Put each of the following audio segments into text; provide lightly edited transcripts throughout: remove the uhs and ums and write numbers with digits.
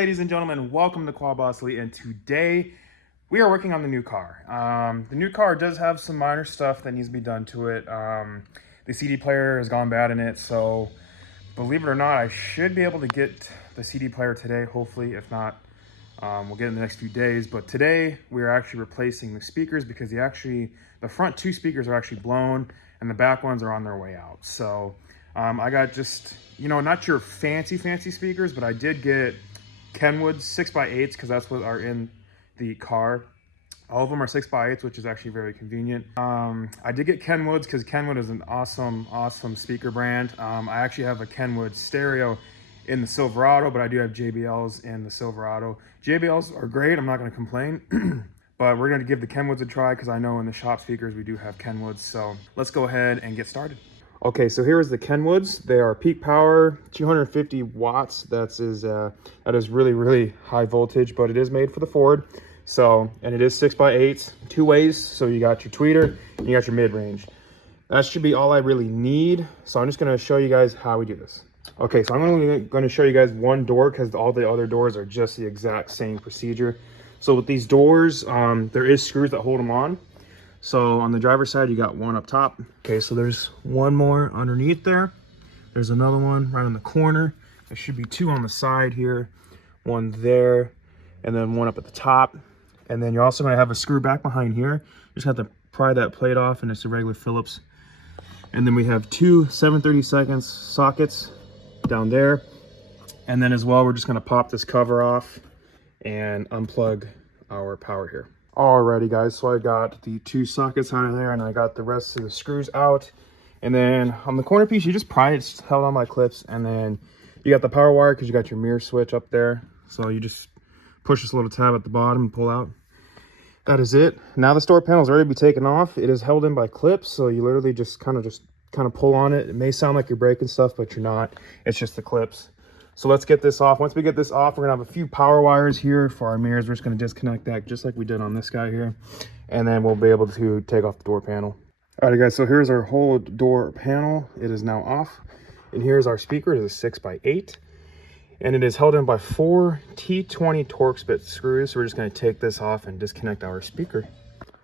ladies and gentlemen, welcome to Quad Boss Lee, and today we are working on the new car. The new car does have some minor stuff that needs to be done to it. The CD player has gone bad in it, so believe it or not, I should be able to get the CD player today, hopefully. If not, we'll get it in the next few days. But today we are actually replacing the speakers because the front two speakers are actually blown and the back ones are on their way out. So I got just, not your fancy speakers, but I did get Kenwood's 6x8s because that's what are in the car. All of them are 6x8s, which is actually very convenient. I did get Kenwood's because Kenwood is an awesome speaker brand. I actually have a Kenwood stereo in the Silverado, but I do have JBLs in the Silverado. JBLs are great, I'm not going to complain, but we're going to give the Kenwoods a try because I know in the shop speakers we do have Kenwoods. So let's go ahead and get started. Okay, so here is the Kenwoods. They are peak power, 250 watts. That is really high voltage, but it is made for the Ford. So, and it is 6x8s, two ways. So you got your tweeter and you got your mid-range. That should be all I really need. So I'm just gonna show you guys how we do this. Okay, so I'm only gonna show you guys one door because all the other doors are just the exact same procedure. So with these doors, there is screws that hold them on. So on the driver's side, you got one up top. Okay, so there's one more underneath there. There's another one right in the corner. There should be two on the side here, one there, and then one up at the top. And then you're also gonna have a screw back behind here. You just have to pry that plate off, and it's a regular Phillips. And then we have two 7/32 sockets down there. And then as well, we're just gonna pop this cover off and unplug our power here. Alrighty guys, so I got the two sockets out of there and I got the rest of the screws out. And then on the corner piece, you just pry it, it's held on by clips, and then you got the power wire because you got your mirror switch up there. So you just push this little tab at the bottom and pull out. That is it. Now the store panel is ready to be taken off. It is held in by clips, so you literally just kind of pull on it. It may sound like you're breaking stuff, but you're not. It's just the clips. So let's get this off. Once we get this off, we're gonna have a few power wires here for our mirrors. We're just gonna disconnect that just like we did on this guy here. And then we'll be able to take off the door panel. All right guys, so here's our whole door panel. It is now off. And here's our speaker. It is a 6x8. And it is held in by 4 T20 Torx bit screws. So we're just gonna take this off and disconnect our speaker.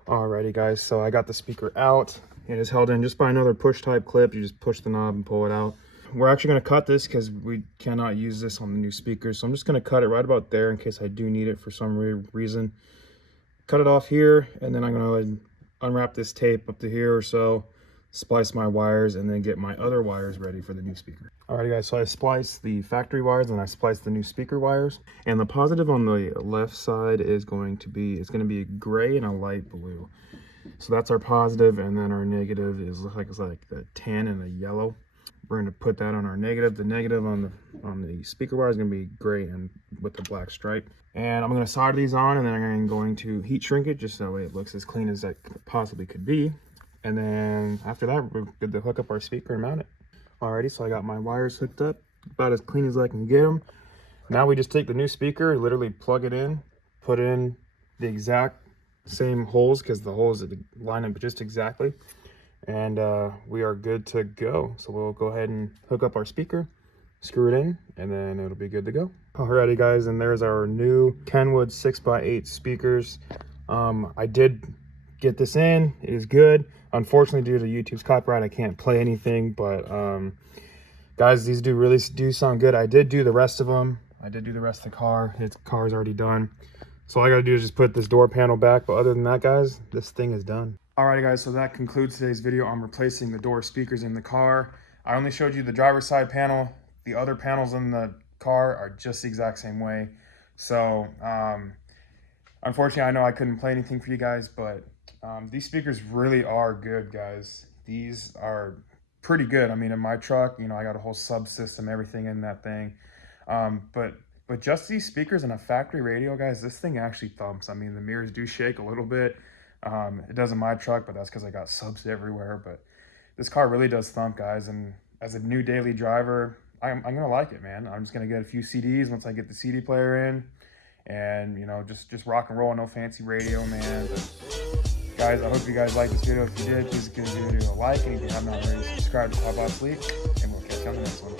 Alrighty guys, so I got the speaker out. It is held in just by another push type clip. You just push the knob and pull it out. We're actually going to cut this because we cannot use this on the new speakers. So I'm just going to cut it right about there in case I do need it for some reason. Cut it off here, and then I'm going to unwrap this tape up to here or so, splice my wires, and then get my other wires ready for the new speaker. Alrighty guys, so I spliced the factory wires and I spliced the new speaker wires. And the positive on the left side is going to be, a gray and a light blue. So that's our positive, and then our negative is looks like the tan and the yellow. We're going to put that on our negative. The negative on the speaker wire is going to be gray and with the black stripe. And I'm going to solder these on, and then I'm going to heat shrink it just so that way it looks as clean as that possibly could be. And then after that, we're good to hook up our speaker and mount it. Alrighty, so I got my wires hooked up about as clean as I can get them. Now we just take the new speaker, literally plug it in, put in the exact same holes because the holes line up just exactly. And we are good to go. So we'll go ahead and hook up our speaker, screw it in, and then it'll be good to go. Alrighty guys, and there's our new Kenwood 6x8 speakers. I did get this in, it is good. Unfortunately, due to YouTube's copyright, I can't play anything, but guys, these really do sound good. I did do the rest of them. I did do the rest of the car. Its car's already done. So all I gotta do is just put this door panel back, but other than that guys, this thing is done. Alrighty guys, so that concludes today's video on replacing the door speakers in the car. I only showed you the driver's side panel. The other panels in the car are just the exact same way. So unfortunately, I know I couldn't play anything for you guys, but these speakers really are good, guys. These are pretty good. I mean, in my truck, I got a whole subsystem, everything in that thing. But just these speakers and a factory radio, guys, this thing actually thumps. I mean, the mirrors do shake a little bit. It does in my truck, but that's because I got subs everywhere. But this car really does thump, guys. And as a new daily driver, I'm gonna like it, man. I'm just gonna get a few CDs once I get the CD player in, and just rock and roll. No fancy radio, man. But guys, I hope you guys liked this video. If you did, please give this video a like, and if you have not already, subscribe to Quad Boss Lee, and we'll catch you on the next one.